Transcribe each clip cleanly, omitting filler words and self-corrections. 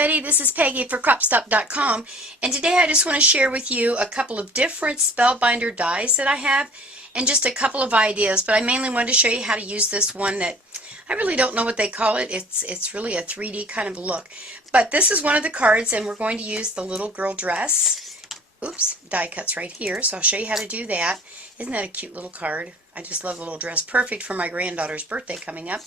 everybody, this is Peggy for CropStop.com, and today I just want to share with you a couple of different Spellbinder dies that I have and just a couple of ideas, but I mainly wanted to show you how to use this one that I really don't know what they call it. It's really a 3D kind of look. But this is one of the cards, and we're going to use the little girl dress. Oops, die cuts right here, so I'll show you how to do that. Isn't that a cute little card? I just love the little dress. Perfect for my granddaughter's birthday coming up.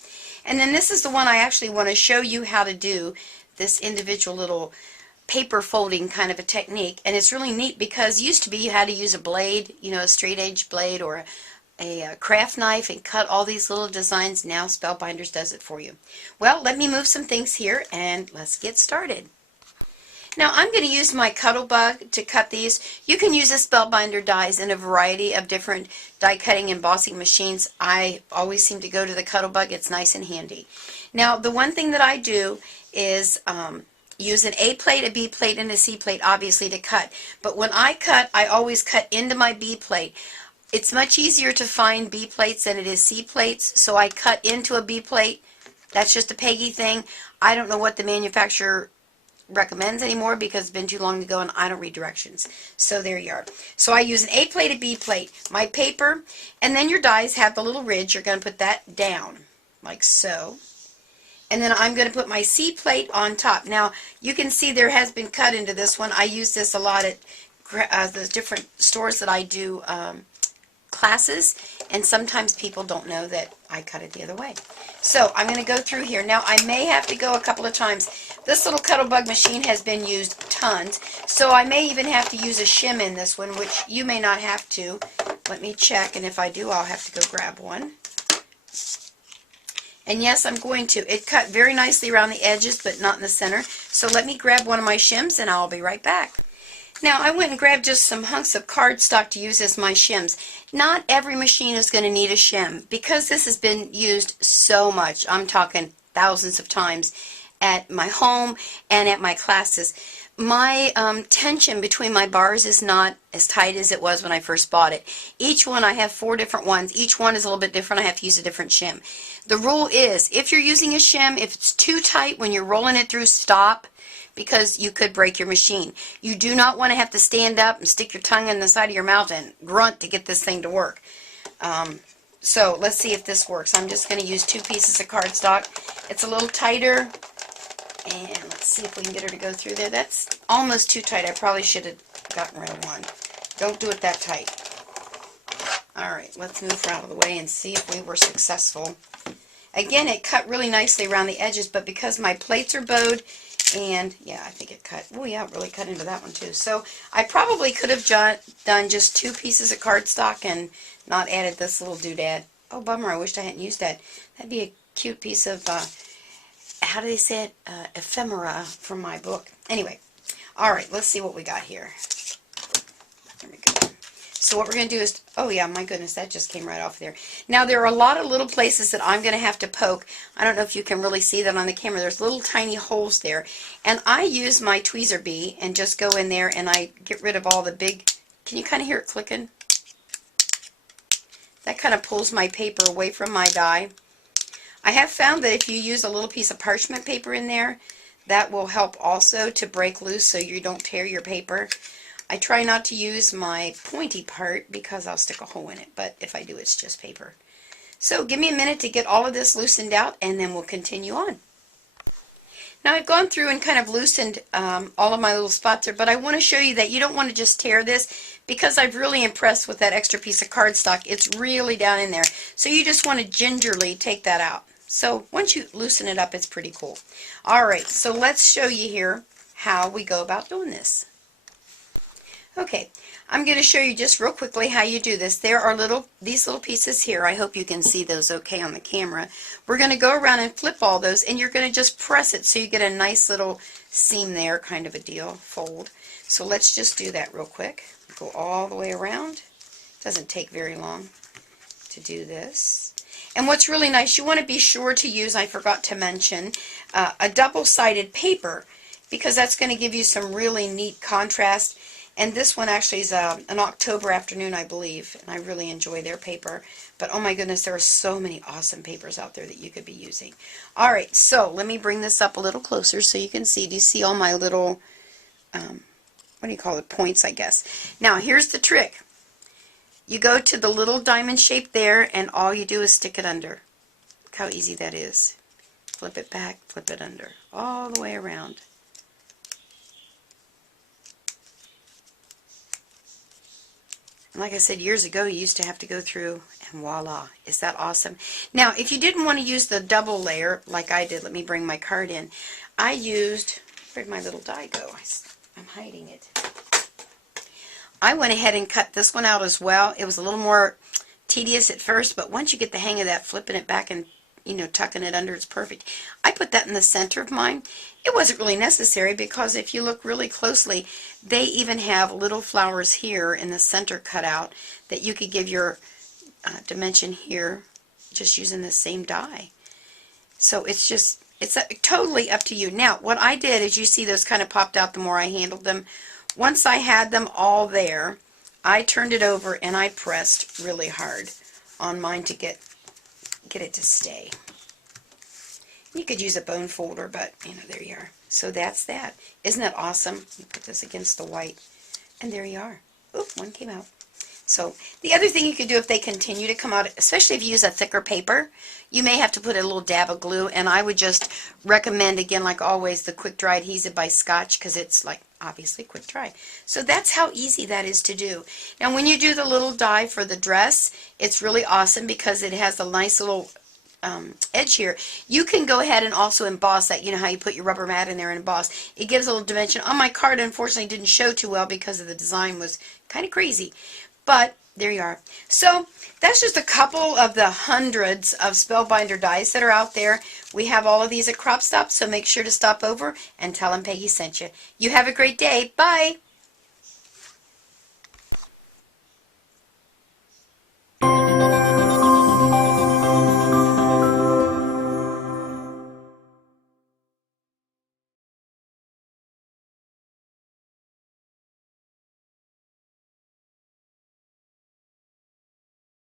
And then this is the one I actually want to show you how to do, this individual little paper folding kind of a technique. And it's really neat because used to be you had to use a blade, you know, a straight edge blade or a craft knife and cut all these little designs. Now Spellbinders does it for you. Well, let me move some things here and let's get started. Now I'm going to use my Cuttlebug to cut these. You can use a Spellbinder dies in a variety of different die cutting and embossing machines. I always seem to go to the Cuttlebug. It's nice and handy. Now the one thing that I do is use an A plate, a B plate, and a C plate obviously to cut. But when I cut, I always cut into my B plate. It's much easier to find B plates than it is C plates, so I cut into a B plate. That's just a Peggy thing. I don't know what the manufacturer recommends anymore because it's been too long ago and I don't read directions. So there you are. So I use an A plate, a B plate, my paper, and then your dies have the little ridge. You're going to put that down like so. And then I'm going to put my C plate on top. Now you can see there has been cut into this one. I use this a lot at the different stores that I do classes, and sometimes people don't know that I cut it the other way. So I'm going to go through here. Now I may have to go a couple of times. This little Cuttlebug machine has been used tons, so I may even have to use a shim in this one, which you may not have to. Let me check, and if I do, I'll have to go grab one. And yes, I'm going to. It cut very nicely around the edges, but not in the center. So let me grab one of my shims, and I'll be right back. Now, I went and grabbed just some hunks of cardstock to use as my shims. Not every machine is going to need a shim because this has been used so much. I'm talking thousands of times at my home and at my classes. My tension between my bars is not as tight as it was when I first bought it. Each one, I have 4 different ones. Each one is a little bit different. I have to use a different shim. The rule is, if you're using a shim, if it's too tight when you're rolling it through, stop, because you could break your machine. You do not want to have to stand up and stick your tongue in the side of your mouth and grunt to get this thing to work. So let's see if this works. I'm just going to use 2 pieces of cardstock. It's a little tighter, and let's see if we can get her to go through there. That's almost too tight. I probably should have gotten rid of one. Don't do it that tight. Alright, let's move her out of the way and see if we were successful. Again, it cut really nicely around the edges, but because my plates are bowed, and yeah, I think it cut. Oh yeah, it really cut into that one too. So I probably could have done just 2 pieces of cardstock and not added this little doodad. Oh, bummer, I wished I hadn't used that. That'd be a cute piece of, how do they say it? Ephemera from my book. Anyway, alright, let's see what we got here. There we go. So what we're going to do is, oh yeah, my goodness, that just came right off there. Now there are a lot of little places that I'm going to have to poke. I don't know if you can really see that on the camera. There's little tiny holes there. And I use my tweezer bee and just go in there and I get rid of all the big, can you kind of hear it clicking? That kind of pulls my paper away from my die. I have found that if you use a little piece of parchment paper in there, that will help also to break loose so you don't tear your paper. I try not to use my pointy part because I'll stick a hole in it, but if I do, it's just paper. So give me a minute to get all of this loosened out and then we'll continue on. Now I've gone through and kind of loosened all of my little spots there, but I want to show you that you don't want to just tear this because I'm really impressed with that extra piece of cardstock. It's really down in there. So you just want to gingerly take that out. So once you loosen it up, it's pretty cool. Alright, so let's show you here how we go about doing this. Okay, I'm going to show you just real quickly how you do this. There are these little pieces here. I hope you can see those okay on the camera. We're going to go around and flip all those, and you're going to just press it so you get a nice little seam there, kind of a deal, fold. So let's just do that real quick. Go all the way around. Doesn't take very long to do this. And what's really nice, you want to be sure to use, I forgot to mention, a double-sided paper, because that's going to give you some really neat contrast. And this one actually is an October afternoon, I believe, and I really enjoy their paper. But oh my goodness, there are so many awesome papers out there that you could be using. All right, so let me bring this up a little closer so you can see. Do you see all my little, what do you call it, points, I guess. Now, here's the trick. You go to the little diamond shape there, and all you do is stick it under. Look how easy that is. Flip it back, flip it under, all the way around. And like I said, years ago, you used to have to go through, and voila. Is that awesome? Now, if you didn't want to use the double layer, like I did, let me bring my card in. I used, where'd my little die go? I'm hiding it. I went ahead and cut this one out as well. It was a little more tedious at first, but once you get the hang of that, flipping it back and, you know, tucking it under, it's perfect. I put that in the center of mine. It wasn't really necessary because if you look really closely, they even have little flowers here in the center cut out that you could give your dimension here just using the same die. So it's just, it's totally up to you. Now, what I did is, you see those kind of popped out the more I handled them. Once I had them all there, I turned it over and I pressed really hard on mine to get it to stay. You could use a bone folder, but, you know, there you are. So that's that. Isn't that awesome? You put this against the white, and there you are. Oop, one came out. So the other thing you could do if they continue to come out, especially if you use a thicker paper, you may have to put a little dab of glue, and I would just recommend, again, like always, the quick dry adhesive by Scotch, because it's like obviously quick dry. So that's how easy that is to do. Now when you do the little die for the dress, it's really awesome because it has a nice little edge here. You can go ahead and also emboss that. You know how you put your rubber mat in there and emboss. It gives a little dimension. On my card, unfortunately, didn't show too well because of the design was kind of crazy. But there you are. So that's just a couple of the hundreds of Spellbinder dies that are out there. We have all of these at CropStop, so make sure to stop over and tell them Peggy sent you. You have a great day. Bye!